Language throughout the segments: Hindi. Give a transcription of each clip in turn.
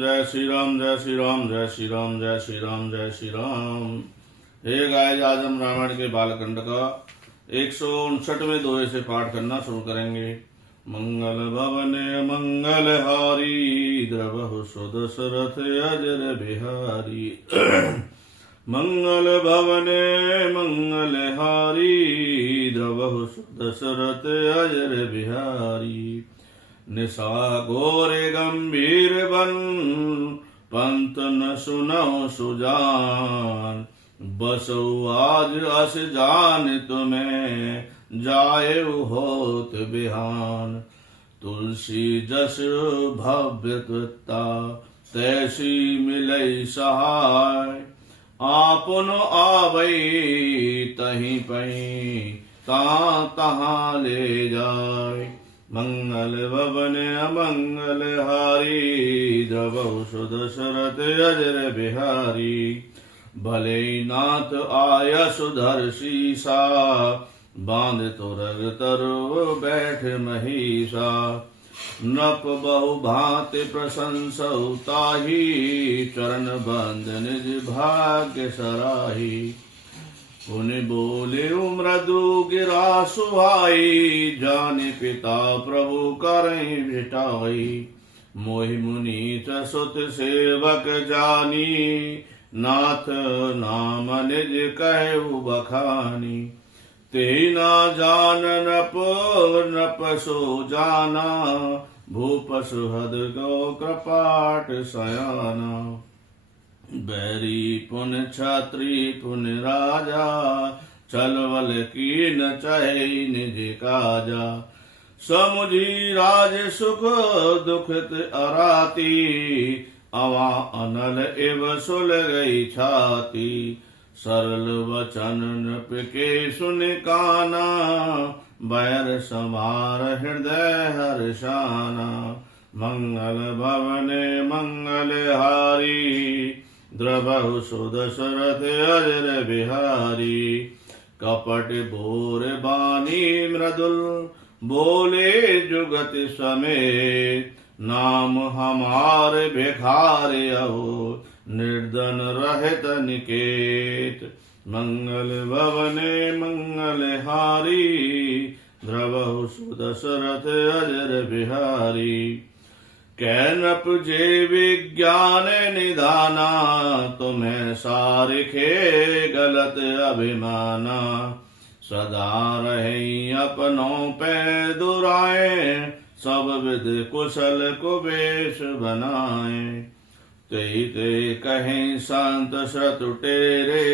जय श्री राम जय श्री राम जय श्री राम जय श्री राम जय श्री राम। हे गाइस, आज हम रामायण के बालकांड का 159वें दोहे से पाठ करना शुरू करेंगे। मंगल भवने मंगल हारी द्रवहु सुदशरथ अजर बिहारी। मंगल भवने मंगल हारी द्रवहु सुदशरथ अजर बिहारी। निशा घोरे गंभीर बन पंत न सुनो सुजान। बसो आज अस जान तुम्हें जाए होत बिहान। तुलसी जस भव्यता तैसी मिलई सहाय। आपन आवई तहीं पहीं ता तहाँ ले जाय। मंगल भवन अमंगल हारी द्रवहु सुदशरथ अजर बिहारी। भले नाथ आय सुधर शीसा बांध तुरग तरु बैठ महिषा। नप बहु भांति प्रशंसउ ताहि चरण बंद निज भाग्य सराही। पुनि बोले मृदु गिरा सुहाई जाने पिता प्रभु करई भिटाई। मोहि मुनीच सुत सेवक जानी नाथ नाम निज कहु बखानी। ते ना जान नप सो जाना भूप सुहद गो कृपाट सयाना। बैरी पुन छात्री पुन राजा चलवल की न चहे निज काजा। समुझी राज सुख दुखित अराती अवा अनल एव सुल गई छाती। सरल वचन नृप के सुन काना बैर समार हृदय हर्षाना। मंगल भवने मंगल हारी द्रवहु सुदशरथ अजर बिहारी। कपट बोर बानी मृदुल बोले जुगत समेत। नाम हमार भिखारे अहो निर्धन रहत निकेत। मंगल भवने मंगल हारी द्रवहु सुदशरथ अजर बिहारी। कैनप जे विज्ञान निधाना तुम्हें सारिखे गलत अभिमाना। सदा रहे अपनों पे दुराए सब विद कुशल कुबेश बनाए। ते कहें संत शत्रु तेरे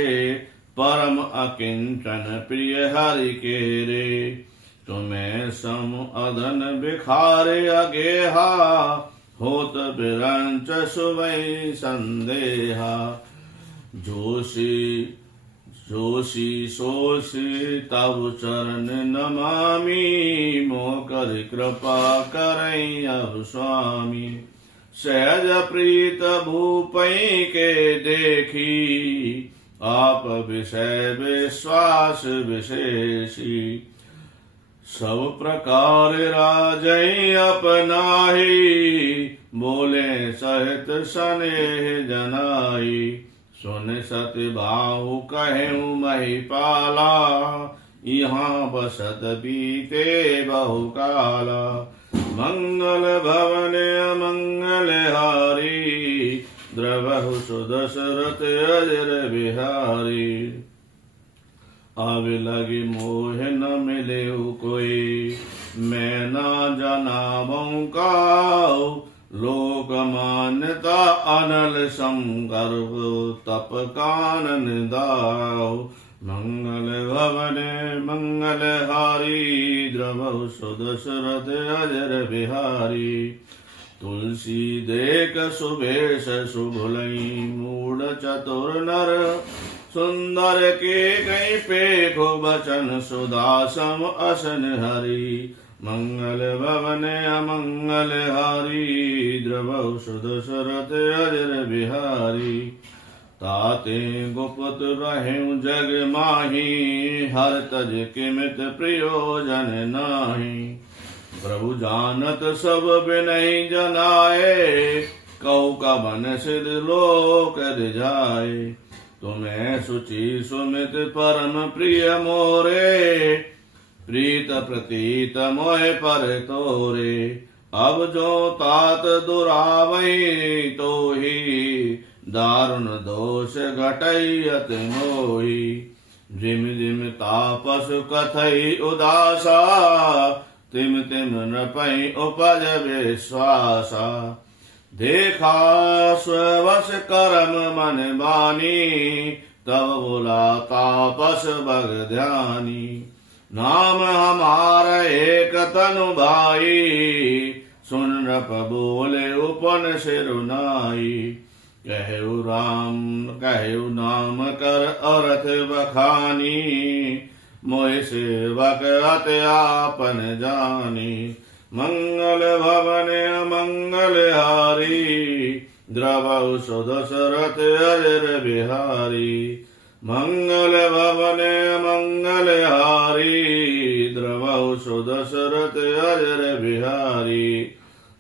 परम अकिंचन प्रिय हरि केरे। तुम्हें सम अधन बिखारे अगेहा होत बिरंच सुवै संदेहा। जोशी सोशी तब चरण नमामि मोकर कृपा करई अब स्वामी। सहज प्रीत भूपई के देखी आप विषय विश्वास विशेषी। सब प्रकार राजई अपनाही बोले सहित स्नेह जनाई। सुन सति भाऊ कहूँ महिपाला यहाँ बसत बीते बहु काला। मंगल भवन अमंगल हारी द्रवहु सुदशरथ अजर बिहारी। अब लगी मोह न मिले कोई मैं ना जनाबों का। लोक मान्यता अनल संगर्भ तप कानन दाव। मंगल भवने मंगल हारी द्रवहु सुदशरथ अजर बिहारी। तुलसी देख सुभेश सुभुलई मूढ़ चतुर नर। सुंदर के कई पेखो बचन सुदासम असन हरि। मंगल भवने अमंगल हारी द्रवहु सुदशरथ अजर बिहारी। ताते गुप्त रहें जग माही हर तज किमित प्रयोजन नाही। प्रभु जानत सब बिनहि जनाए कहु कबन सिद्ध लोक रिझाए। तुम्हें शुचि सुमित परम प्रिय मोरे, प्रीत प्रतीत मोह पर तोरे। अब जो तात दुरावई तो ही, दारुण दोष घटई अति मोही। जिम जिम तापस कथई उदासा, तिम तिम नृपै उपज विश्वासा। देखा स्ववश करम मन बानी, तब बोला तापस बग ध्यानी। नाम हमार एक तनु भाई, सुन नृप बोले उपन सिरुनाई। कहु नाम कर अरथ बखानी, मोहि सेवक अति आपन जानी। मंगल भवन मंगल हारी, द्रवहु सुदशरथ अजर बिहारी। मंगल भवन मंगल हारी, द्रवहु सुदशरथ अजर बिहारी।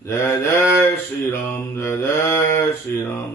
जय जय श्री राम, जय जय श्री राम।